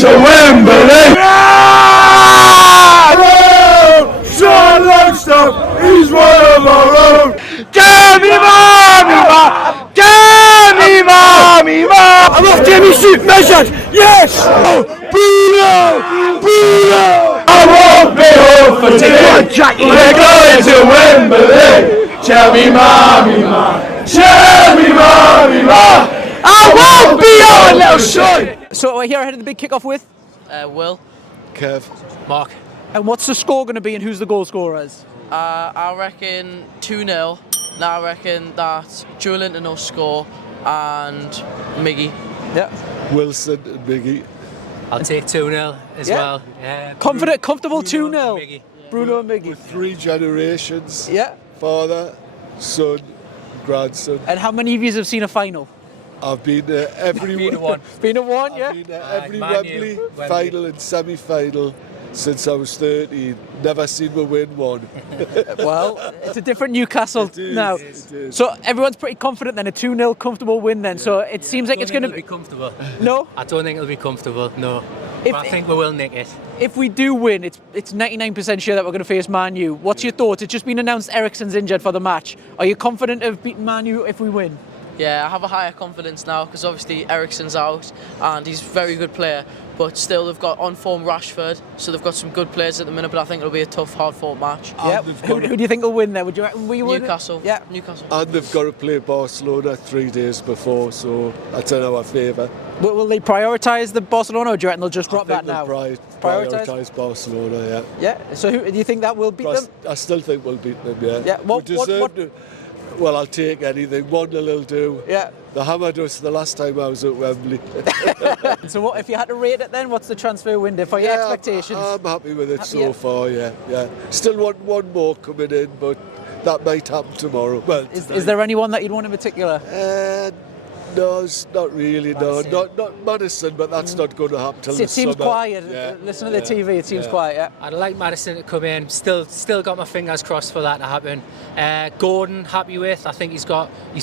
to Wembley. John Longstaff, he's one of our own. Jamie Ma! Jamie Ma! I'm off Jamie's suit measured. Yes. Bruno! I won't be home for tea. We're going to Wembley. Jamie Ma! Jamie Ma! I won't be your little son. So we're here ahead of the big kickoff with Will. Kev. Mark. And what's the score going to be and who's the goal scorers? I reckon 2-0. Now I reckon that Julian will score and Miggy. Yeah. Wilson and Miggy. I'll take 2-0 as well. Yeah. Confident, comfortable 2-0. Miggy. Bruno and Miggy. With 3 generations. Yeah. Father, son, grandson. And how many of you have seen a final? I've been to every one. Been a one, yeah? I've been to every Wembley final and semi-final since I was 13. Never seen me win one. Well, it's a different Newcastle now. It is. So everyone's pretty confident then, a 2-0 comfortable win then. Yeah. So it seems like it's going to be comfortable. No? I don't think it'll be comfortable, no. But I think we will nick it. If we do win, it's 99% sure that we're going to face Man U. What's your thoughts? It's just been announced Eriksen's injured for the match. Are you confident of beating Man U if we win? Yeah, I have a higher confidence now because obviously Eriksen's out and he's a very good player. But still, they've got on form Rashford, so they've got some good players at the minute. But I think it'll be a tough, hard-fought match. Yeah. Who do you think will win there? Would you reckon we win? Newcastle. Yeah, Newcastle. And they've got to play Barcelona 3 days before, so that's in our favour. Will they prioritise the Barcelona, or do you reckon they'll just drop that now? Prioritise Barcelona, yeah. Yeah. So who do you think that will beat them? I still think we'll beat them, yeah. Yeah. We deserve to. Well, I'll take anything. 1-0 will do. Yeah. The hammered us the last time I was at Wembley. So what if you had to rate it then? What's the transfer window for your expectations? I'm happy with it so far, yeah. Still want one more coming in, but that might happen tomorrow. Well, is there anyone that you'd want in particular? No, it's not really. No, not Madison, but that's not going to happen till the summer. It seems quiet. Yeah. Listen to the TV. It seems quiet. Yeah. I'd like Madison to come in. Still got my fingers crossed for that to happen. Gordon, happy with. I think he's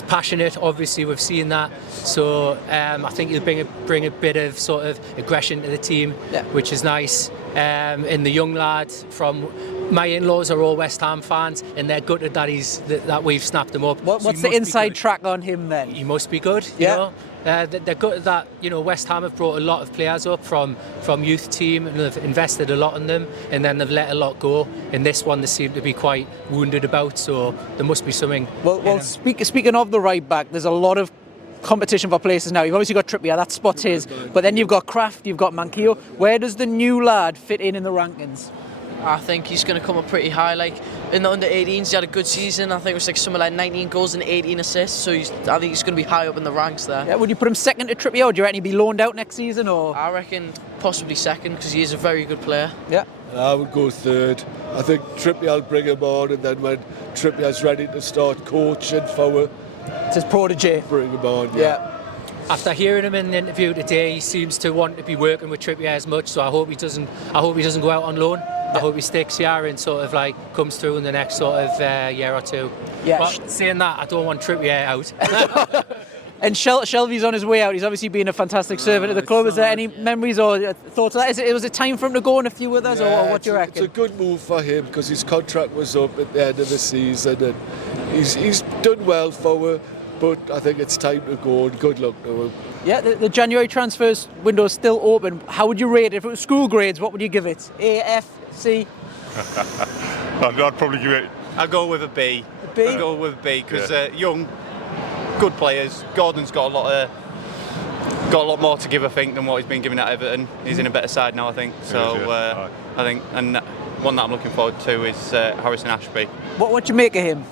passionate. Obviously, we've seen that. So I think he'll bring a bit of sort of aggression to the team, which is nice. And the young lad from. My in-laws are all West Ham fans, and they're gutted that we've snapped him up. What's the inside track on him then? He must be good. You know? They're gutted that West Ham have brought a lot of players up from youth team and they've invested a lot in them, and then they've let a lot go. In this one, they seem to be quite wounded about, so there must be something. Well, speaking of the right back, there's a lot of competition for places now. You've obviously got Trippier, that spot's his, but then you've got Kraft, you've got Manquillo. Where does the new lad fit in the rankings? I think he's going to come up pretty high. Like in the under-18s, he had a good season. I think it was like something like 19 goals and 18 assists. So I think he's going to be high up in the ranks there. Yeah, would you put him second to Trippier, or do you reckon he'd be loaned out next season? Or I reckon possibly second because he is a very good player. Yeah. I would go third. I think Trippier will bring him on, and then when Trippier's ready to start coaching for it's his protege. Bring him on. Yeah. After hearing him in the interview today, he seems to want to be working with Trippier as much. So I hope he doesn't go out on loan. I hope he sticks here and sort of like comes through in the next sort of year or two. Yeah. But saying that, I don't want Trippier out. And Shelvey's on his way out. He's obviously been a fantastic servant of the club. Is there any memories or thoughts of that? Was it time for him to go and a few with us, or what do you reckon? It's a good move for him because his contract was up at the end of the season, and he's done well for her. But I think it's time to go, and good luck to him. Yeah, the January transfers window is still open. How would you rate it? If it was school grades, what would you give it? A, F, C? I'd probably give it... I'll go with a B. A B? I'll go with a B because young, good players. Gordon's got a lot more to give, I think, than what he's been giving at Everton. He's in a better side now, I think. So I think, and one that I'm looking forward to is Harrison Ashby. What do you make of him?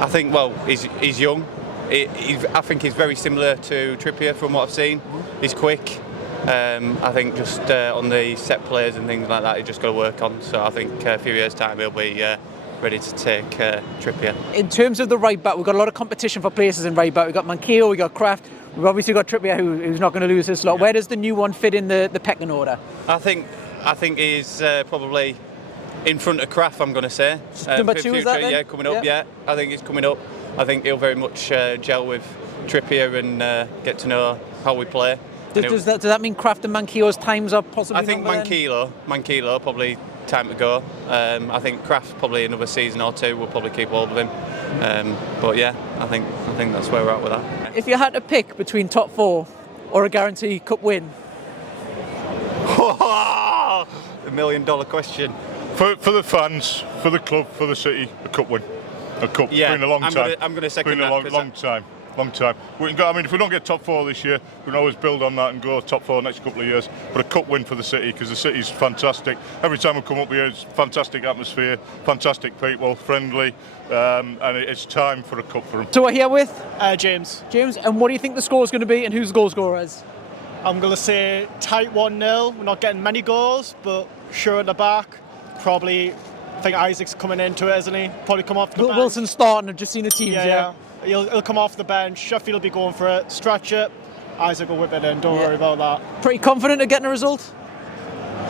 I think, well, he's young. I think he's very similar to Trippier from what I've seen. He's quick. I think just on the set plays and things like that, he's just got to work on. So I think a few years' time he'll be ready to take Trippier. In terms of the right back, we've got a lot of competition for places in right back. We've got Manquillo, we've got Kraft, we've obviously got Trippier who's not going to lose his slot. Where does the new one fit in the pecking order? I think he's probably in front of Kraft, I'm going to say. Number two, is that then? Yeah, coming up, yeah. I think he's coming up. I think he'll very much gel with Trippier and get to know how we play. Does that mean Kraft and Manquillo's times are possibly? I think longer then? Manquillo probably time to go. I think Kraft probably another season or two will probably keep hold of him. But yeah, I think that's where we're at with that. If you had to pick between top 4 or a guaranteed cup win, $1 million question. For the fans, for the club, for the city, a cup win. A cup. Yeah, Been a long time. I'm going to second been that. a long time. Long time. We can go, I mean, if we don't get top 4 this year, we can always build on that and go top 4 next couple of years. But a cup win for the city, because the city's fantastic. Every time we come up here, it's fantastic atmosphere, fantastic people, friendly, and it's time for a cup for them. so we're here with James. James. And what do you think the score is going to be, and who's the goal scorer is? I'm going to say tight 1-0. We're not getting many goals, but sure at the back. Probably, I think Isaac's coming into it, isn't he? Probably come off the bench. Wilson's starting. I've just seen the teams. Yeah. He'll come off the bench. Sheffield will be going for it. Stretch it. Isaac will whip it in. Don't worry about that. Pretty confident of getting a result.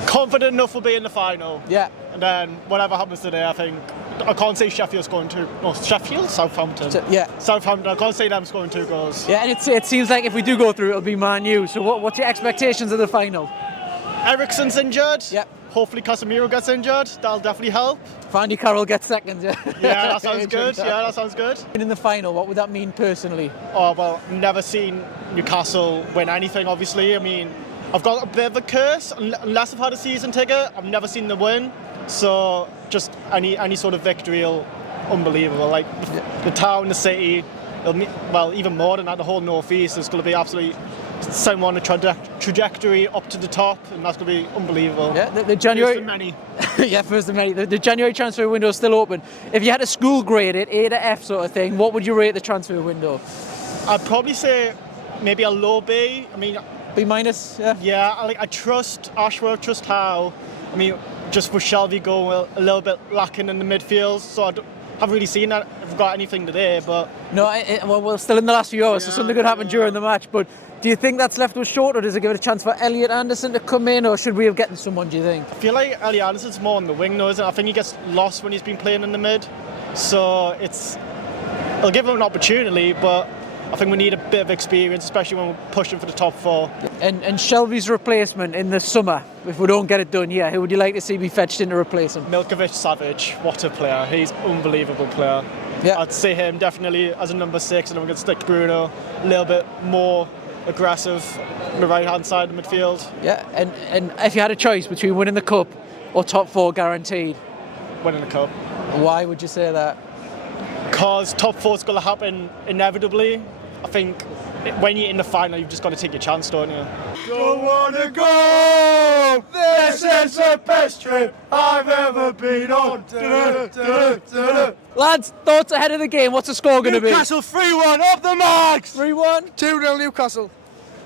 Confident enough we'll be in the final. Yeah. And then whatever happens today, I think. I can't say Sheffield's going to. No, Sheffield? Southampton. Southampton. I can't say them scoring 2 goals. Yeah, and it seems like if we do go through, it'll be Man U. So what's your expectations of the final? Eriksen's injured. Yep. Hopefully Casemiro gets injured. That'll definitely help. Andy Carroll gets second. Yeah, Yeah, that sounds good. Yeah, that sounds good. In the final, what would that mean personally? Oh, well, never seen Newcastle win anything, obviously. I mean, I've got a bit of a curse. Unless I've had a season ticket, I've never seen them win. So just any sort of victory will unbelievable. Like the town, the city, well, even more than that, the whole northeast is going to be absolutely send on a trajectory up to the top, and that's going to be unbelievable. Yeah, the January. First of many. Yeah, first of many. The January transfer window is still open. If you had to school grade it, A to F sort of thing, what would you rate the transfer window? I'd probably say maybe a low B. I mean, B minus. Yeah. Yeah, I trust Ashworth, trust Howe. I mean, just with Shelvey going a little bit lacking in the midfield, so I haven't really seen that. I've got anything today, but no. Well, we're still in the last few hours, so something could happen during the match. But do you think that's left us short, or does it give it a chance for Elliot Anderson to come in, or should we have gotten someone? Do you think? I feel like Elliot Anderson's more on the wing, though, isn't it? I think he gets lost when he's been playing in the mid, so it'll give him an opportunity, but I think we need a bit of experience, especially when we're pushing for the top 4. And Shelvey's replacement in the summer, if we don't get it done, who would you like to see be fetched in to replace him? Milkovic-Savic, what a player. He's an unbelievable player. Yeah. I'd say him definitely as a number 6, and I'm going to stick Bruno a little bit more aggressive on the right-hand side of the midfield. Yeah, and if you had a choice between winning the cup or top 4 guaranteed? Winning the cup. Why would you say that? Because top 4 is going to happen inevitably. I think when you're in the final, you've just got to take your chance, don't you? Don't wanna go! This is the best trip I've ever been on. Lads, thoughts ahead of the game. What's the score going to be? Newcastle 3-1 off the marks! 3-1? 2-0 Newcastle.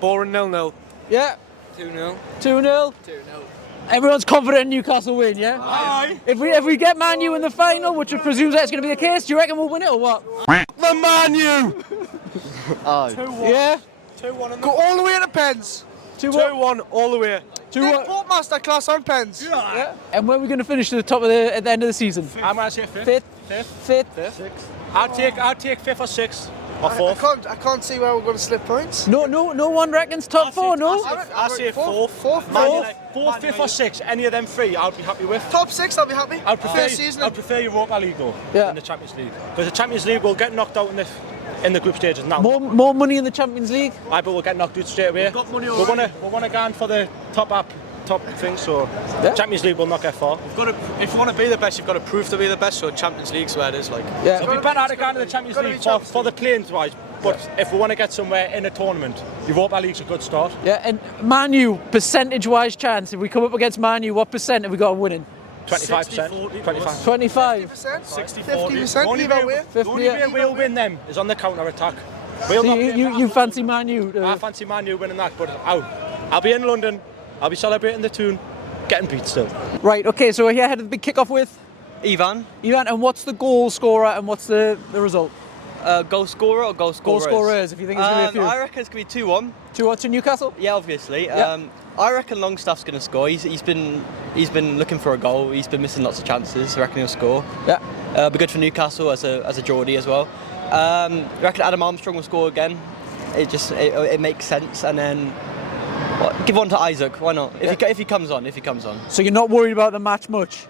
Boring 0-0. Yeah. 2-0. 2-0? 2-0. Everyone's confident Newcastle win, yeah? Aye. If we get Man U in the final, which presumes that's going to be the case, do you reckon we'll win it or what? The Man U! Aye. 2-1. Yeah? 2-1. Go all the way to pens. 2-1. all the way. 2-1. Sport masterclass on pens. Yeah. And where are we going to finish at the top of at the end of the season? I'm going to say 5th. Fifth? I'll take 5th or 6th. Or 4th. I can't see where we're going to slip points. No one reckons top 4, no? I say 4th. 4th. 4th, 5th or 6th. Any of them 3, I'll be happy with. Top 6, I'll be happy. I'd prefer season. I'd prefer Europa League though Yeah. than the Champions League, because the Champions League will get knocked out in the group stages now. More money in the Champions League? But we'll get knocked out straight away. We've got money already. We want to go on for the top thing, so Yeah. Champions League will not get far. If you want to be the best, you've got to prove to be the best. So Champions League's where it is, like. Yeah. So we better to go into the Champions League for the playing wise. But if we want to get somewhere in a tournament, Europa League's a good start. Yeah, and Man U, percentage-wise chance, if we come up against Man U, what percent have we got winning? 25%. 25. 25? 50% either way. 50, The only way we'll win them is on the counter-attack. We'll So not you fancy Man U? I fancy Man U winning that, but I'll be in London, I'll be celebrating the tune, getting beat still. Right, okay, so we're here ahead of the big kick-off with Ivan, and what's the goal scorer and what's the result? goal scorer or goal scorers? Goal scorers, if you think it's going to be a few. I reckon it's going to be 2-1. 2-1 to Newcastle? Yeah, obviously. Yeah. I reckon Longstaff's going to score. He's been looking for a goal. He's been missing lots of chances. I reckon he'll score. Yeah. Be good for Newcastle as a Geordie as well. I reckon Adam Armstrong will score again. It makes sense. And then Give one to Isaac. Why not? If he comes on. So you're not worried about the match much?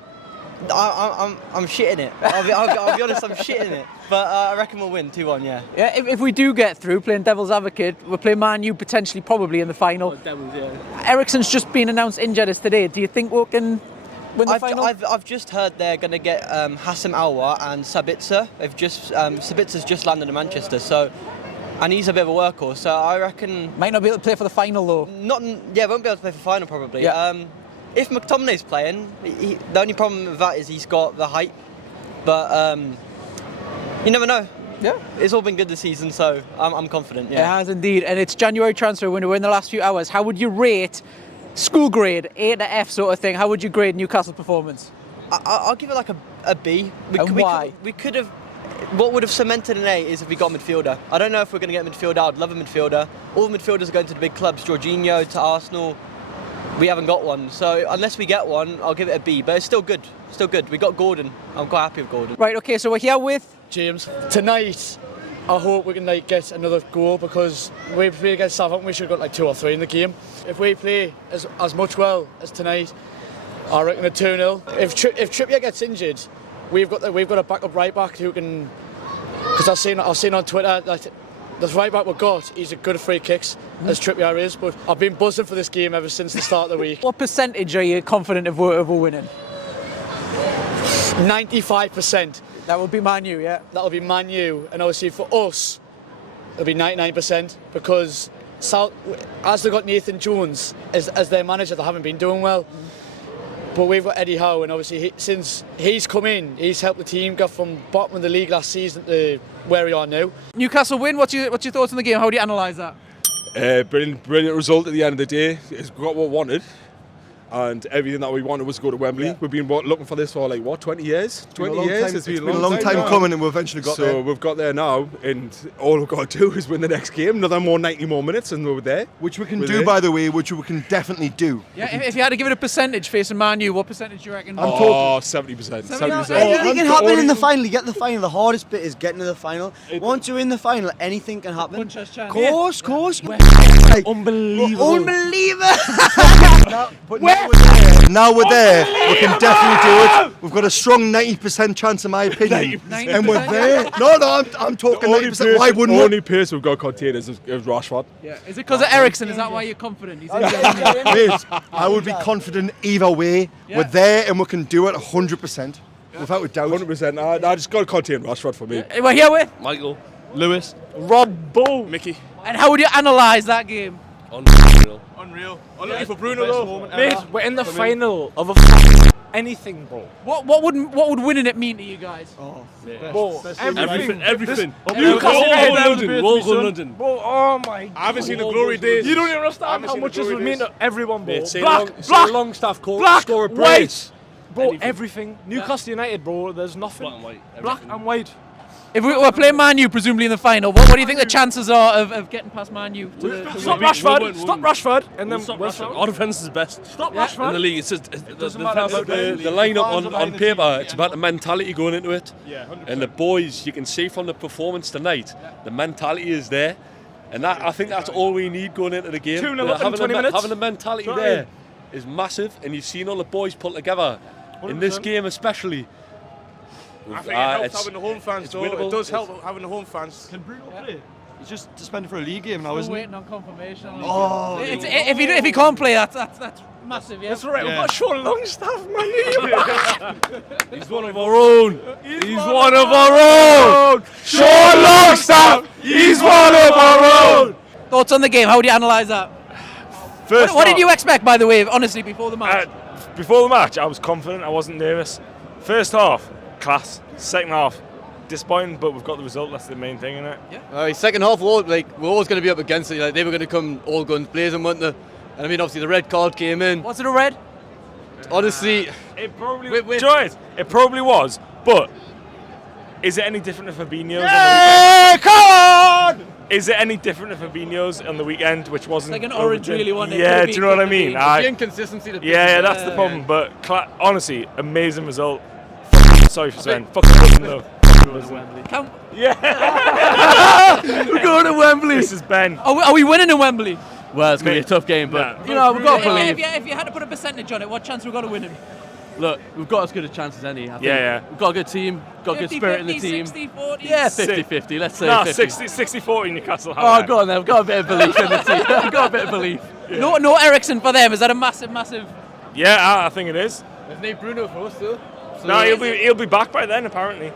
I'm shitting it. I'll be honest, I'm shitting it. But I reckon we'll win 2-1. Yeah. Yeah. If we do get through, playing devil's advocate, we're playing Man U potentially, probably in the final. Eriksen's just been announced injured as today. Do you think we can win the final? I've just heard they're going to get Hassam Alwa and Sabitzer. Sabitzer's just landed in Manchester, so. And he's a bit of a workhorse, so I reckon... Might not be able to play for the final, though. Won't be able to play for the final, probably. Yeah. If McTominay's playing, the only problem with that is he's got the height. But you never know. Yeah. It's all been good this season, so I'm confident, yeah. It has indeed, and it's January transfer window. We're in the last few hours. How would you rate, school grade, A to F sort of thing, how would you grade Newcastle performance? I'll give it like a B. Why? We could have... What would have cemented an A is if we got a midfielder. I don't know if we're going to get a midfielder. I'd love a midfielder. All the midfielders are going to the big clubs. Jorginho to Arsenal. We haven't got one. So unless we get one, I'll give it a B. But it's still good. Still good. We got Gordon. I'm quite happy with Gordon. Right, okay, so we're here with... James, tonight I hope we can get another goal, because we play against Southampton, we should have got 2 or 3 in the game. If we play as much well as tonight, I reckon a 2-0. If Trippier gets injured, we've got a backup right back who can, because I've seen on Twitter that the right back we've got, he's a good at free kicks as Trippier is. But I've been buzzing for this game ever since the start of the week. What percentage are you confident of we're winning? 95%. That would be Man U, yeah? That'll be Man U, and obviously for us, it'll be 99%, because as they've got Nathan Jones as their manager, they haven't been doing well. But we've got Eddie Howe, and obviously since he's come in, he's helped the team go from bottom of the league last season to where we are now. Newcastle win. What's your thoughts on the game? How do you analyse that? Brilliant result at the end of the day. It's got what we wanted, and everything that we wanted was to go to Wembley. Yeah. We've been looking for this for 20 years? 20 years? It's been a long time coming, and we eventually got there. So we've got there now, and all we've got to do is win the next game. Another 90 more minutes, and we're there. Which we can do, by the way, which we can definitely do. Yeah, if you had to give it a percentage facing Man U, what percentage do you reckon? 70%. 70%. Anything can happen in the final. You get the final. The hardest bit is getting to the final. Once you're in the final, anything can happen. Of course. Unbelievable. Now we're there. We can definitely do it. We've got a strong 90% chance, in my opinion. 90%. And we're there. No, I'm talking 90%. Why wouldn't the we? only pace we've got contained is Rashford. Yeah. Is it because of Eriksen? Is that why you're confident? Mate, I would be confident either way. Yeah. We're there and we can do it 100%. Without a doubt. 100%. I just got to contain Rashford for me. We're here with Michael, Lewis, Rob Bull, Mickey. And how would you analyse that game? Unreal. I'm looking for Bruno though. Mate, we're in the final of anything, bro. What would winning it mean to you guys? Bro, Everything. Newcastle London. Bro, oh my God. I haven't seen the glory days. You don't even understand how much this would mean to everyone, bro. Black, Longstaff coach, black, score a white. brace. Bro, everything. Newcastle United, bro, there's nothing. Black and white. Black and white. If we were playing Man U, presumably in the final, what do you think the chances are of getting past Man U? Stop Rashford, and then Our defence is best. Stop in Rashford. the league. It's just the lineup on paper. It's about the mentality going into it. Yeah, 100%. And the boys, you can see from the performance tonight, the mentality is there, and that I think that's all we need going into the game. 2-0 up in 20 minutes. Having the mentality there is massive, and you've seen all the boys pull together 100%. In this game especially. I think it helps having the home fans, though. Winnable. It does help having the home fans. Can Bruno play? He's just suspended for a league game now, isn't he? Waiting on confirmation. If he can't play, that's massive. Yeah. That's right. We've got Sean Longstaff, man. He's one of our own. He's one of our own. Sean Longstaff. He's one of our own. Thoughts on the game? How would you analyse that? What did you expect, by the way, honestly, before the match? Before the match, I was confident. I wasn't nervous. First half, class. Second half, disappointing, but we've got the result. That's the main thing, isn't it? Yeah. Second half, we're always going to be up against it. They were going to come all guns blazing, weren't they? And I mean, obviously the red card came in. Was it a red? Honestly, it probably. It probably was. But is it any different to Fabinho's? Is it any different to Fabinho's on the weekend, which wasn't like an orange really one? Yeah, do you know what I mean? The inconsistency. Yeah, that's the problem. But honestly, amazing result. Sorry for saying. Fucking buzzing though. Yeah. We're going to Wembley. This is Ben. Are we winning in Wembley? Well, it's going to be a tough game, but you know, we've got to believe. If you had to put a percentage on it, what chance we've got of winning? Look, we've got as good a chance as any. I think. Yeah. We've got a good team, got 50, good spirit 50, in the team. 60, 40? Yeah, 50-50, let's say No, 50. 60-40 Newcastle. Oh, go on then, I've got a bit of belief in the team. I've got a bit of belief. Yeah. No Ericsson for them, is that a massive... Yeah, I think it is. There's no Bruno for us too. So no, he'll be back by then, apparently.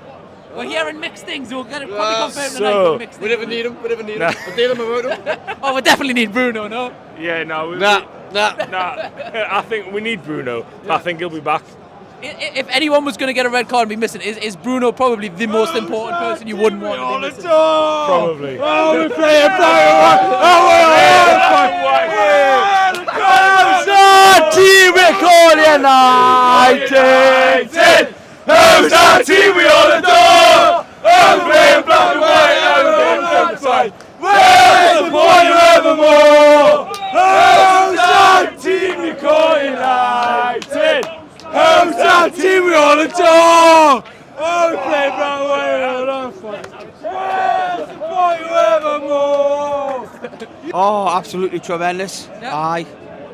We're hearing mixed things, we'll get it probably confirmed tonight, but mixed we things. never need him, We'll deal him about him. Oh, we definitely need Bruno, no? Yeah, no. Nah. I think we need Bruno. I think he'll be back. If anyone was going to get a red card and be missing, is Bruno probably the most important person you wouldn't want to be missing? Probably. Oh, we're playing black and white. Oh, we're Team Recall United. Who's our team we all adore? I'm playing black and white. I'm playing we'll support you evermore. Who's our team Recall United? Who's our team we all adore? Oh, we play black and white. We'll support you evermore. Oh, absolutely tremendous. Yeah. Aye.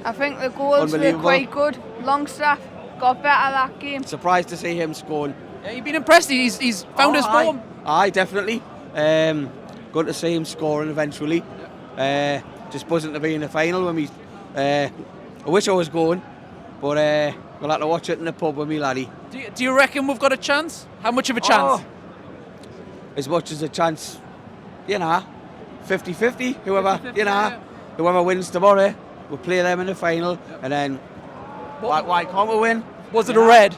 I think the goals were Unbelievable. quite good. Longstaff got better that game. Surprised to see him scoring. Yeah, you've been impressed, he's found his form. Aye, definitely. Good to see him scoring eventually. Just buzzing to be in the final when we. I wish I was going, but we'll have to watch it in the pub with me laddie. Do you reckon we've got a chance? How much of a chance? Oh, as much as a chance, 50-50. Whoever wins tomorrow, we'll play them in the final, and then why can't we win? Was it a red?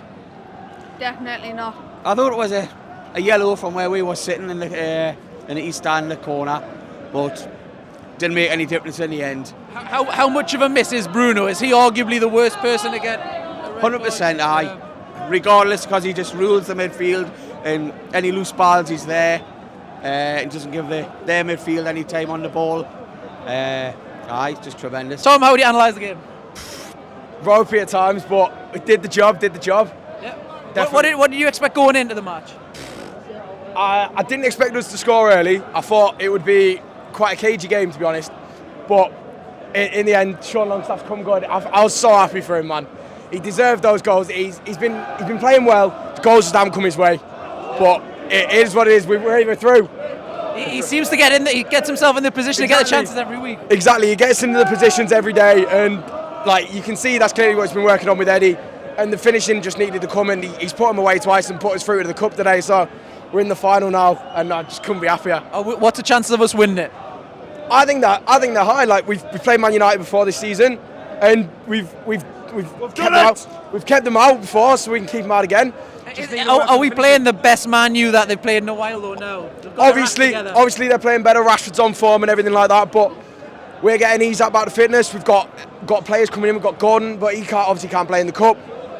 Definitely not. I thought it was a yellow from where we were sitting in the east stand in the corner, but didn't make any difference in the end. How much of a miss is Bruno? Is he arguably the worst person to get a red 100% aye. Regardless, because he just rules the midfield, and any loose balls he's there, and doesn't give their midfield any time on the ball. Aye, just tremendous. Tom, how would you analyse the game? Ropey at times, but it did the job. Yeah. What did you expect going into the match? I didn't expect us to score early. I thought it would be quite a cagey game, to be honest. But in the end, Sean Longstaff's come good. I was so happy for him, man. He deserved those goals. He's been playing well. The goals just haven't come his way. But it is what it is. We're either through. He seems to get in. He gets himself in the position to get the chances every week. Exactly. He gets into the positions every day, and you can see that's clearly what he's been working on with Eddie. And the finishing just needed to come, and he's put him away twice and put us through to the cup today. So we're in the final now, and I just couldn't be happier. What's the chances of us winning it? I think they're high. We've played Man United before this season, and we've kept them out before, so we can keep them out again. Are we playing the best Man U that they've played in a while, though? No. Obviously they're playing better. Rashford's on form and everything like that, but we're getting eased up about the fitness. We've got players coming in. We've got Gordon, but he can't play in the cup.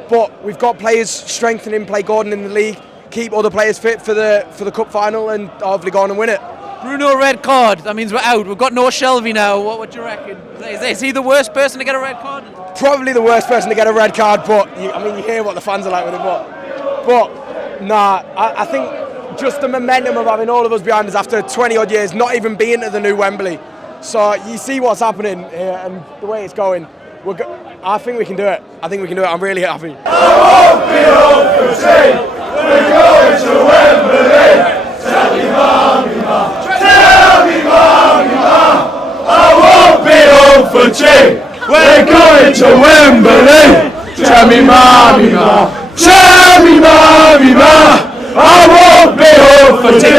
But we've got players strengthening, play Gordon in the league, keep other players fit for the cup final, and hopefully go on and win it. Bruno, red card. That means we're out. We've got no Shelvey now. What do you reckon? Is he the worst person to get a red card? Probably the worst person to get a red card, but you hear what the fans are like with him. But nah, I think just the momentum of having all of us behind us after 20 odd years, not even being to the new Wembley. So you see what's happening here and the way it's going. I think we can do it. I'm really happy. I won't be home for tea. We're going to Wembley. Tell me, mommy, ma. Tell me, mommy, ma. I won't be home for tea. We're going to Wembley. Tell me, mommy, ma. Tell me, mommy, ma. I won't be home for tea.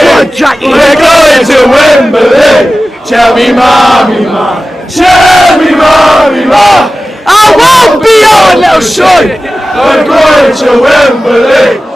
We're going to Wembley. Tell me, mommy, ma. Tell me, mommy, ma. I won't be on, little son. We're going to Wembley.